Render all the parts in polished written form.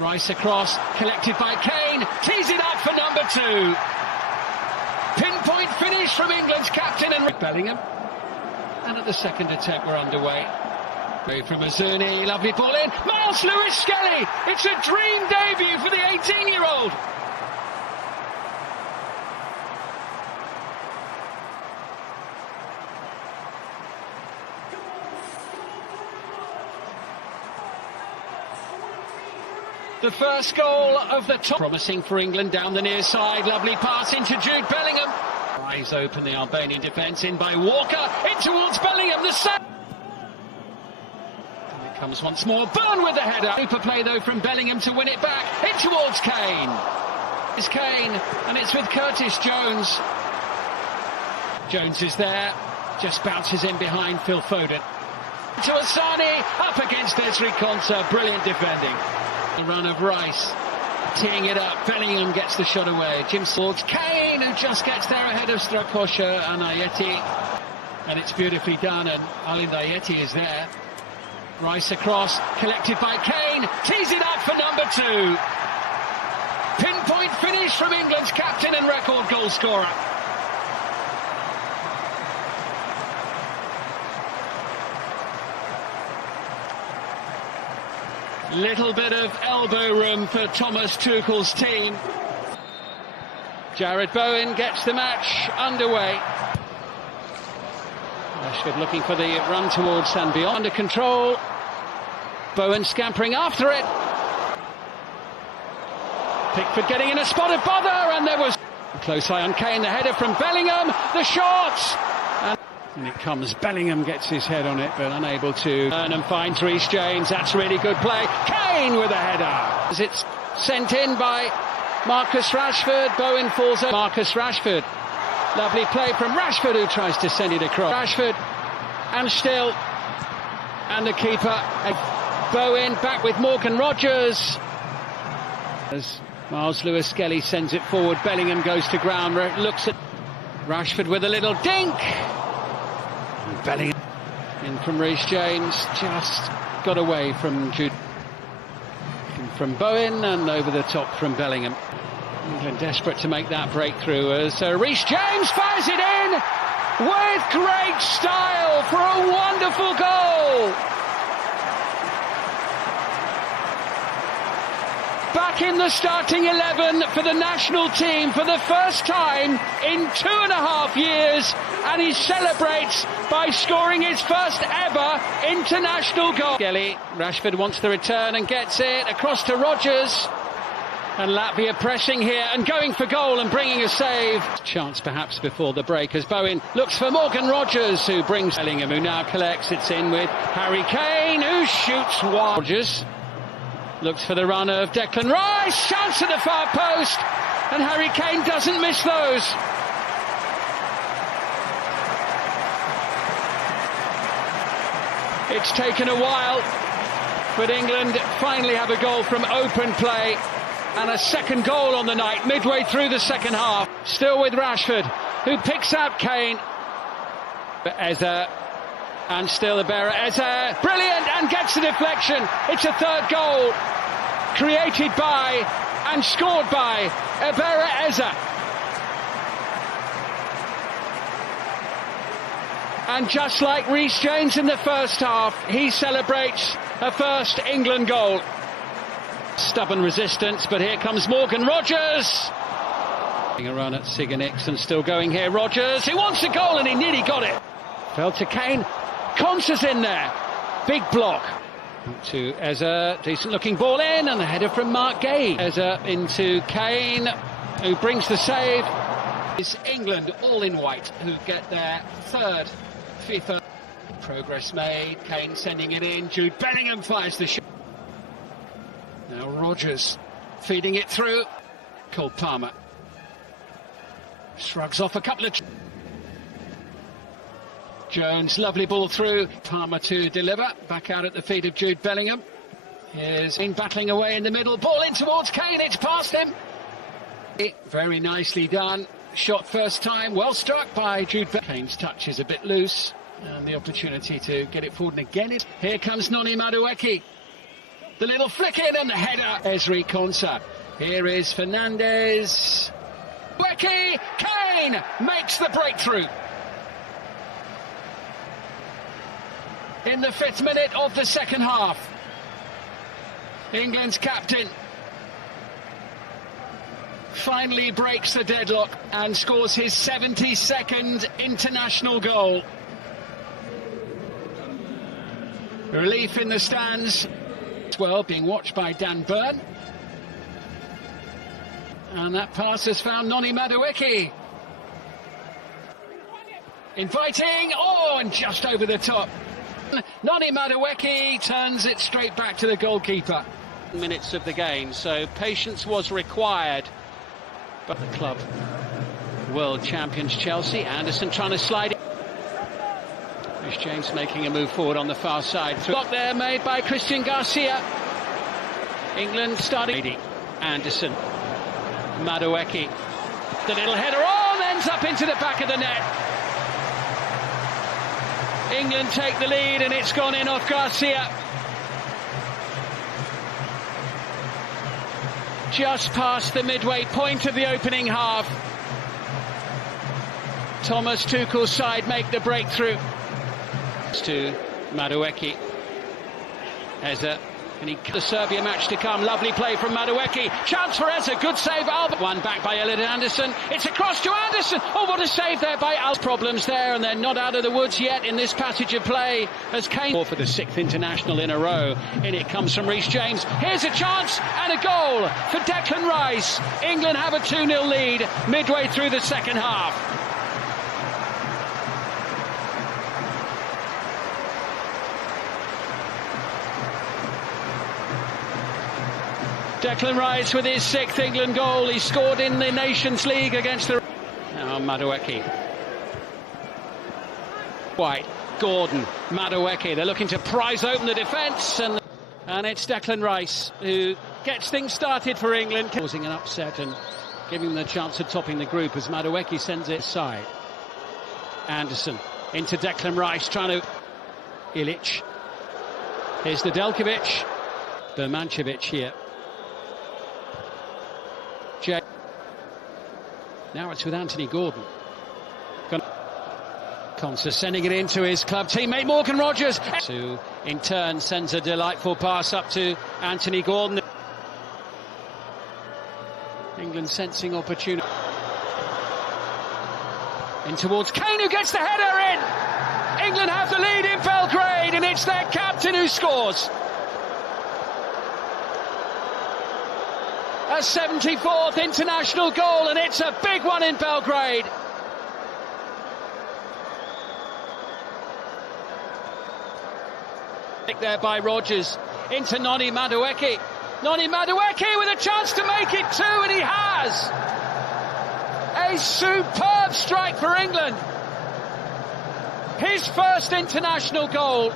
Rice across, collected by Kane, tees it up for number 2. Pinpoint finish from England's captain and Bellingham. And at the second attempt we're underway. From Azuni, lovely ball in, Myles Lewis-Skelly! It's a dream debut for the 18-year-old! The first goal of the top. Promising for England down the near side. Lovely pass into Jude Bellingham. Eyes open, the Albanian defence in by Walker. In towards Bellingham. The set. And it comes once more. Burn with the header. Super play though from Bellingham to win it back. In towards Kane. It's Kane and it's with Curtis Jones. Jones is there. Just bounces in behind Phil Foden. To Asani. Up against Ezri Konsa. Brilliant defending. The run of Rice, teeing it up, Bellingham gets the shot away, Jim towards Kane, who just gets there ahead of Strakosha and Ayeti, and it's beautifully done, and Alin Ayeti is there. Rice across, collected by Kane, tees it up for number 2. Pinpoint finish from England's captain and record goal scorer. Little bit of elbow room for Thomas Tuchel's team. Jarrod Bowen gets the match underway. Rashford looking for the run towards and beyond. Under control. Bowen scampering after it. Pickford getting in a spot of bother, and there was a close eye on Kane. The header from Bellingham. The shot. And it comes, Bellingham gets his head on it, but unable to earn and finds Reece James. That's really good play. Kane with a header. As it's sent in by Marcus Rashford, Bowen falls over. Marcus Rashford. Lovely play from Rashford, who tries to send it across. Rashford, and still, and the keeper, Bowen back with Morgan Rogers. As Myles Lewis-Skelly sends it forward, Bellingham goes to ground, looks at Rashford with a little dink. Bellingham in from Reece James, just got away from Jude, from Bowen, and over the top from Bellingham. England desperate to make that breakthrough as Reece James fires it in with great style for a wonderful goal. Back in the starting 11 for the national team for the first time in 2.5 years, and he celebrates by scoring his first ever international goal. Skelly, Rashford wants the return and gets it across to Rogers, and Latvia pressing here and going for goal and bringing a save. Chance perhaps before the break as Bowen looks for Morgan Rogers, who brings Bellingham, who now collects. It's in with Harry Kane, who shoots wide. Rogers looks for the run of Declan Rice, chance at the far post, and Harry Kane doesn't miss those. It's taken a while, but England finally have a goal from open play, and a second goal on the night, midway through the second half. Still with Rashford, who picks out Kane. Eza, and still Iberra. Eza, brilliant, and gets the deflection. It's a third goal, created by and scored by Iberra Eza. And just like Reece James in the first half, he celebrates a first England goal. Stubborn resistance, but here comes Morgan Rogers. A run at Siganix and still going here. Rogers, he wants a goal and he nearly got it. Fell to Kane. Konsa's in there. Big block. To Eza, decent looking ball in, and the header from Mark Gay. Eza into Kane, who brings the save. It's England all in white who get their third FIFA. Progress made, Kane sending it in, Jude Bellingham fires the shot. Now Rogers feeding it through. Cole Palmer shrugs off a couple of... Jones, lovely ball through. Palmer to deliver. Back out at the feet of Jude Bellingham. Here's Kane battling away in the middle. Ball in towards Kane. It's past him. Very nicely done. Shot first time. Well struck by Jude Bellingham. Kane's touch is a bit loose. And the opportunity to get it forward and again. Here comes Noni Madueke. The little flick in and the header. Ezri Konsa. Here is Fernandez. Madueke. Kane makes the breakthrough. In the 5th minute of the second half. England's captain finally breaks the deadlock and scores his 72nd international goal. Relief in the stands. Well, being watched by Dan Burn. And that pass has found Noni Madueke. Inviting, and just over the top. Noni Madueke turns it straight back to the goalkeeper. Minutes of the game, so patience was required. But the club world champions Chelsea. Anderson trying to slide it. Rhys James making a move forward on the far side. Block there made by Christian Garcia. England starting. Anderson. Madueke. The little header ends up into the back of the net. England take the lead and it's gone in off Garcia. Just past the midway point of the opening half. Thomas Tuchel's side make the breakthrough. To Madueke. Eza, and the Serbia match to come. Lovely play from Madueke. Chance for Eza, good save. Albert. One back by Elliot Anderson. It's across to Anderson. Oh, what a save there by Al. Problems there, and they're not out of the woods yet in this passage of play as Kane. For the 6th international in a row. In it comes from Rhys James. Here's a chance and a goal for Declan Rice. England have a 2-0 lead midway through the second half. Declan Rice with his 6th England goal. He scored in the Nations League against the... Now Madueke. White, Gordon, Madueke. They're looking to prise open the defence. And it's Declan Rice who gets things started for England. Causing an upset and giving them the chance of topping the group as Madueke sends it aside. Anderson into Declan Rice trying to... Ilic. Here's the Nedeljkovic. Birmancevic here. Now it's with Anthony Gordon. Konsa sending it into his club teammate Morgan Rogers, who in turn sends a delightful pass up to Anthony Gordon. England sensing opportunity. In towards Kane, who gets the header in. England have the lead in Belgrade, and it's their captain who scores. A 74th international goal, and it's a big one in Belgrade. There by Rogers into Noni Madueke. Noni Madueke with a chance to make it 2, and he has. A superb strike for England. His first international goal.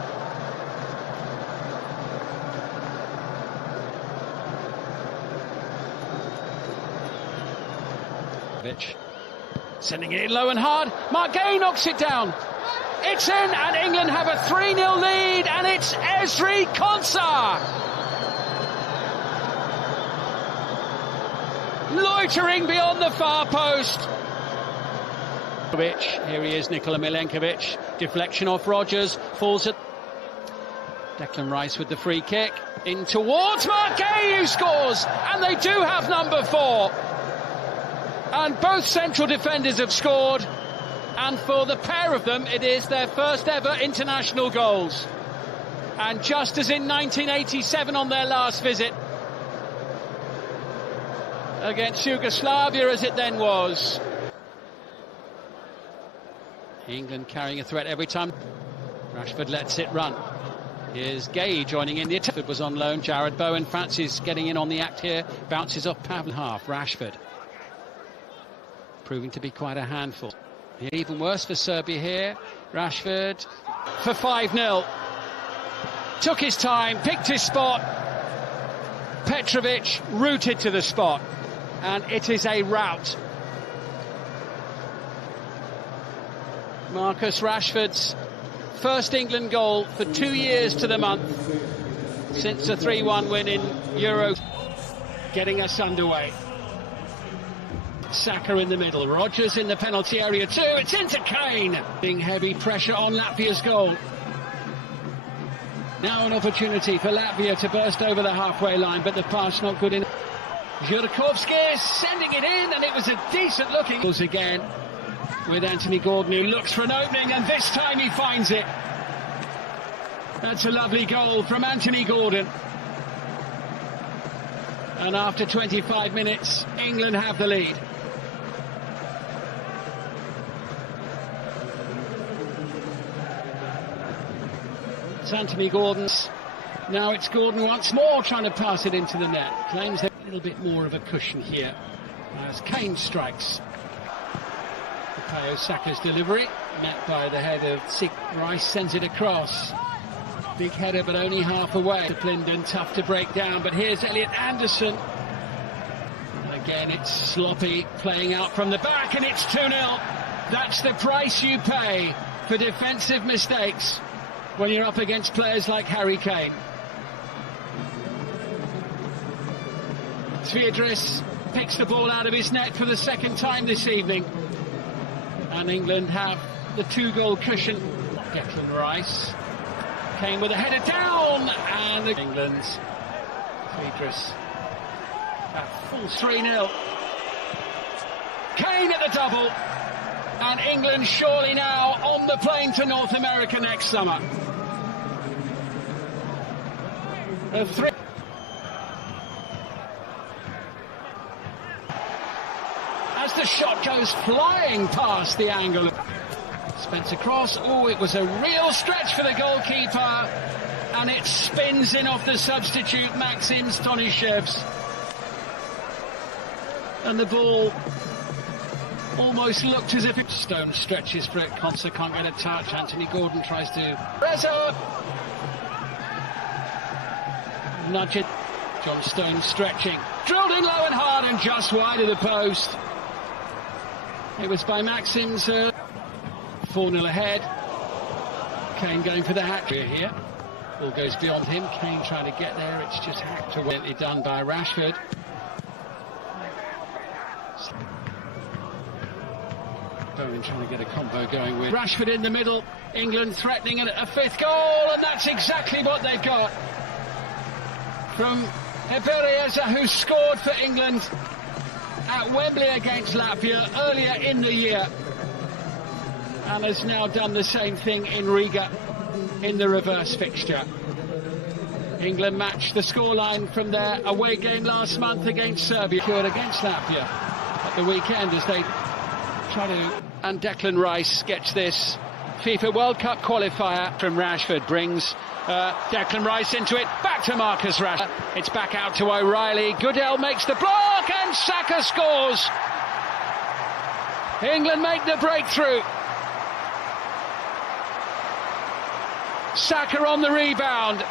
Sending it in low and hard. Mark Gay knocks it down. It's in, and England have a 3-0 lead, and it's Ezri Konsa. Loitering beyond the far post. Here he is, Nikola Milenkovic. Deflection off Rogers. Falls at Declan Rice with the free kick. In towards Mark Gay, who scores. And they do have number 4. And both central defenders have scored, and for the pair of them it is their first ever international goals. And just as in 1987 on their last visit against Yugoslavia as it then was. England carrying a threat every time. Rashford lets it run. Here's Gay joining in. The attack was on loan. Jared Bowen fancies getting in on the act here. Bounces off Pavel. Rashford. Proving to be quite a handful. Even worse for Serbia here. Rashford for 5-0. Took his time, picked his spot. Petrovic rooted to the spot. And it is a rout. Marcus Rashford's first England goal for 2 years to the month. since a 3-1 win in Euro. Getting us underway. Saka in the middle, Rodgers in the penalty area too, it's into Kane. Being heavy pressure on Latvia's goal. Now an opportunity for Latvia to burst over the halfway line, but the pass not good enough. Jurkovski is sending it in, and it was a decent looking again with Anthony Gordon, who looks for an opening, and this time he finds it. That's a lovely goal from Anthony Gordon. And after 25 minutes, England have the lead. It's Anthony Gordon's. Now it's Gordon once more trying to pass it into the net. Claims a little bit more of a cushion here as Kane strikes. Bukayo Saka's delivery, met by the head of Sig. Rice sends it across. Big header, but only half away. Disciplined and tough to break down, but here's Elliot Anderson. Again, it's sloppy, playing out from the back, and it's 2-0. That's the price you pay for defensive mistakes when you're up against players like Harry Kane. Sviedris picks the ball out of his net for the second time this evening. And England have the 2-goal cushion. Declan Rice. Kane with a header down, and England's Sviedris at full 3-0. Kane at the double, and England surely now on the plane to North America next summer. A 3. As the shot goes flying past the angle. Spencer Cross, oh, it was a real stretch for the goalkeeper, and it spins in off the substitute Maxim Stanishevs. And the ball almost looked as if it... Stone stretches for it, Konsa can't get a touch, Anthony Gordon tries to... Reza! Nudge it, John Stone stretching, drilled in low and hard and just wide of the post. It was by Maxim's... 4-0 ahead. Kane going for the hat-trick here. Ball goes beyond him. Kane trying to get there. It's just hacked away. Done by Rashford. Bowen trying to get a combo going with Rashford in the middle. England threatening a fifth goal, and that's exactly what they've got from Eberieza, who scored for England at Wembley against Latvia earlier in the year, and has now done the same thing in Riga in the reverse fixture. England matched the scoreline from their away game last month against Serbia, secured against Latvia at the weekend as they try to... And Declan Rice gets this FIFA World Cup qualifier from Rashford, brings Declan Rice into it, back to Marcus Rashford. It's back out to O'Reilly, Goodell makes the block and Saka scores. England make the breakthrough. Saka on the rebound.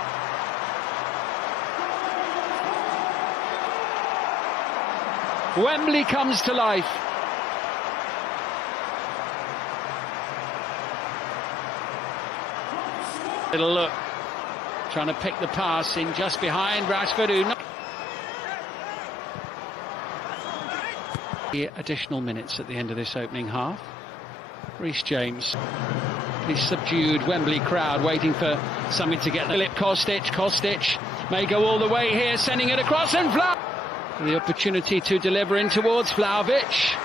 Wembley comes to life. Little look, trying to pick the pass in just behind Rashford, who... The additional minutes at the end of this opening half. Reece James. This subdued Wembley crowd waiting for something to get Filip Kostic may go all the way here, sending it across, and the opportunity to deliver in towards Vlahovic.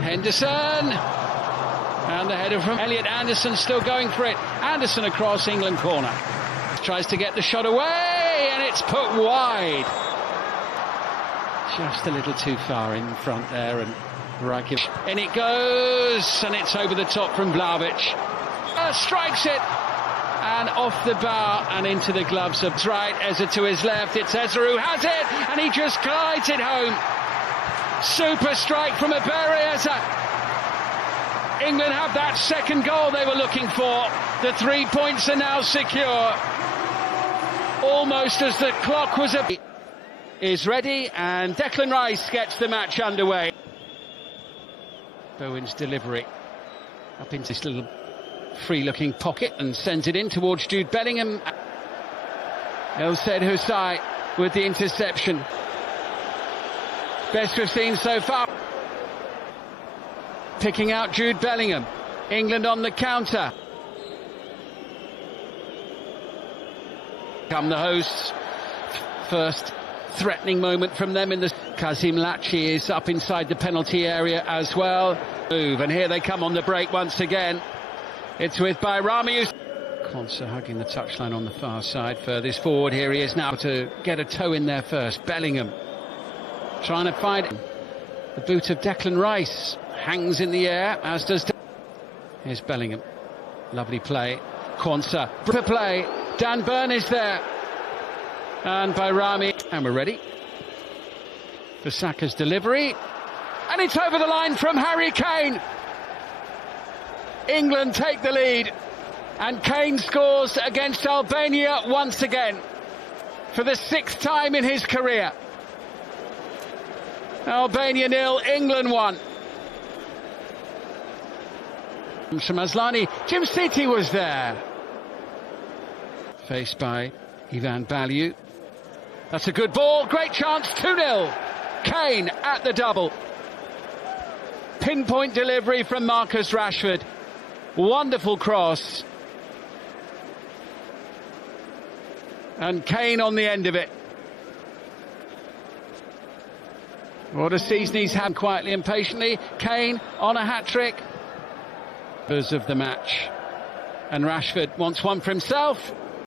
Henderson, and the header from Elliot Anderson, still going for it. Anderson across, England corner. Tries to get the shot away, and it's put wide. Just a little too far in front there, and Rakic. In it goes, and it's over the top from Vlahovic. Strikes it, and off the bar and into the gloves of right. Eza to his left, it's Eza who has it, and he just glides it home. Super strike from Eberieza. England have that second goal they were looking for. The 3 points are now secure. Almost as the clock was is ready, and Declan Rice gets the match underway. Bowen's delivery up into this little free-looking pocket and sends it in towards Jude Bellingham. El Said Husai with the interception. Best we've seen so far. Picking out Jude Bellingham. England on the counter. Come the hosts. First threatening moment from them in the... Kazim Lachi is up inside the penalty area as well. Move, and here they come on the break once again. It's with Bayrami. Quansah hugging the touchline on the far side. Furthest forward, here he is now to get a toe in there first. Bellingham trying to find the boot of Declan Rice. Hangs in the air, as does... Here's Bellingham. Lovely play. Quansah. Play. Dan Burn is there. And Bayrami. And we're ready for Saka's delivery. And it's over the line from Harry Kane. England take the lead. And Kane scores against Albania once again. For the 6th time in his career. Albania 0, England 1. Shamazlani, Jim City was there. Faced by Ivan Balyu. That's a good ball, great chance, 2-0. Kane at the double. Pinpoint delivery from Marcus Rashford. Wonderful cross. And Kane on the end of it. What a season he's had, quietly and patiently. Kane on a hat-trick. Of the match. And Rashford wants one for himself.